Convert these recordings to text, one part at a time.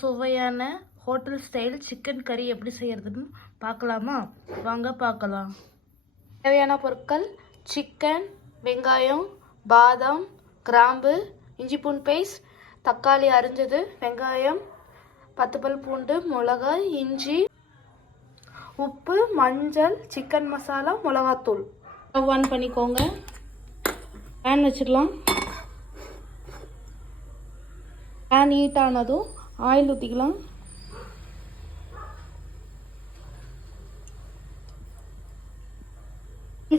சுவையான hotel style chicken கறி எப்படி செய்யறதுன்னு பார்க்கலாமா? வாங்க பார்க்கலாம். தேவையான பொருட்கள்: சிக்கன், வெங்காயம், பாதாம், கிராம்பு, இஞ்சி பூண்டு பேஸ்ட், தக்காளி அரிஞ்சது, வெங்காயம், 10 பல் பூண்டு, மிளகாய், இஞ்சி, உப்பு, மஞ்சள், சிக்கன் மசாலா, மிளகாத்தூள். ஸ்டவ் ஆன் பண்ணிக்கோங்க. பேன் வச்சுக்கலாம். பேன் ஹீட் ஆனதும் ஆயில் ஊற்றிக்கலாம்.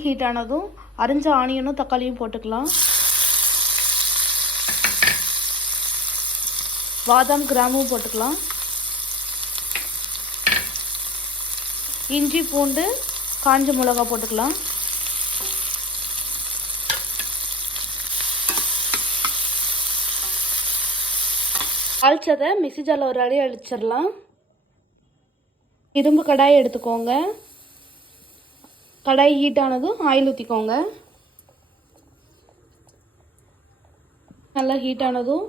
ஹீட் ஆனதும் அரிஞ்ச ஆனியனும் தக்காளியும் போட்டுக்கலாம். பாதாம், கிராம்பும் போட்டுக்கலாம். இஞ்சி, பூண்டு, காஞ்ச மிளகாய் போட்டுக்கலாம். அரைச்சதை மிக்ஸி ஜாரில் ஒரு அடி அடிச்சிடலாம். இரும்பு கடாயை எடுத்துக்கோங்க. கடாய் ஹீட் ஆனதும் ஆயில் ஊற்றிக்கோங்க. நல்லா ஹீட் ஆனதும்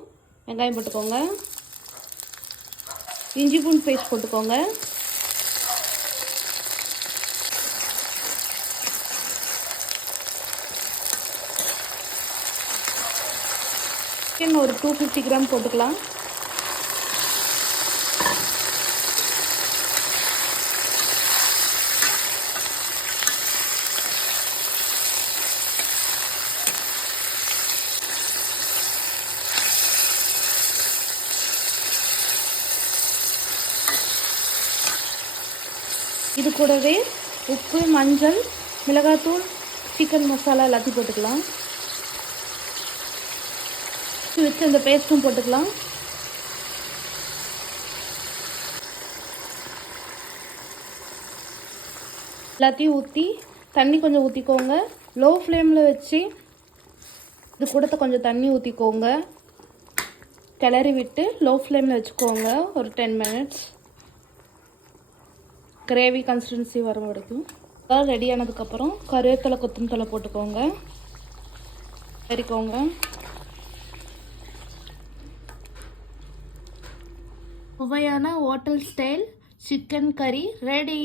வெங்காயம் போட்டுக்கோங்க. இஞ்சி பூண்டு பேஸ்ட் போட்டுக்கோங்க. சிக்கன் ஒரு 250 கிராம் போட்டுக்கலாம். இது கூடவே உப்பு, மஞ்சள், மிளகாத்தூள், சிக்கன் மசாலா எல்லாத்தையும் போட்டுக்கலாம். வச்சு அந்த பேஸ்ட்டும் போட்டுக்கலாம். எல்லாத்தையும் ஊற்றி தண்ணி கொஞ்சம் ஊற்றிக்கோங்க. லோ ஃப்ளேமில் வச்சு இது கூட கொஞ்சம் தண்ணி ஊற்றிக்கோங்க. கிளறி விட்டு லோ ஃப்ளேமில் வச்சுக்கோங்க ஒரு 10 மினிட்ஸ். கிரேவி கன்சிஸ்டன்சி வர வரைக்கும். ரெடி ஆனதுக்கப்புறம் கருவேப்பிலை, கொத்தமல்லி போட்டுக்கோங்க. சரிக்கோங்க. சுவையான ஹோட்டல் ஸ்டைல் சிக்கன் கறி ரெடி.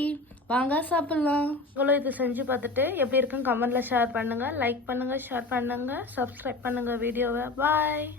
வாங்க சாப்பிட்லாம். உங்களும் இது செஞ்சு பார்த்துட்டு எப்படி இருக்குன்னு கமெண்ட்டில் ஷேர் பண்ணுங்கள். லைக் பண்ணுங்கள், ஷேர் பண்ணுங்கள், சப்ஸ்கிரைப் பண்ணுங்கள் வீடியோவை. பாய்.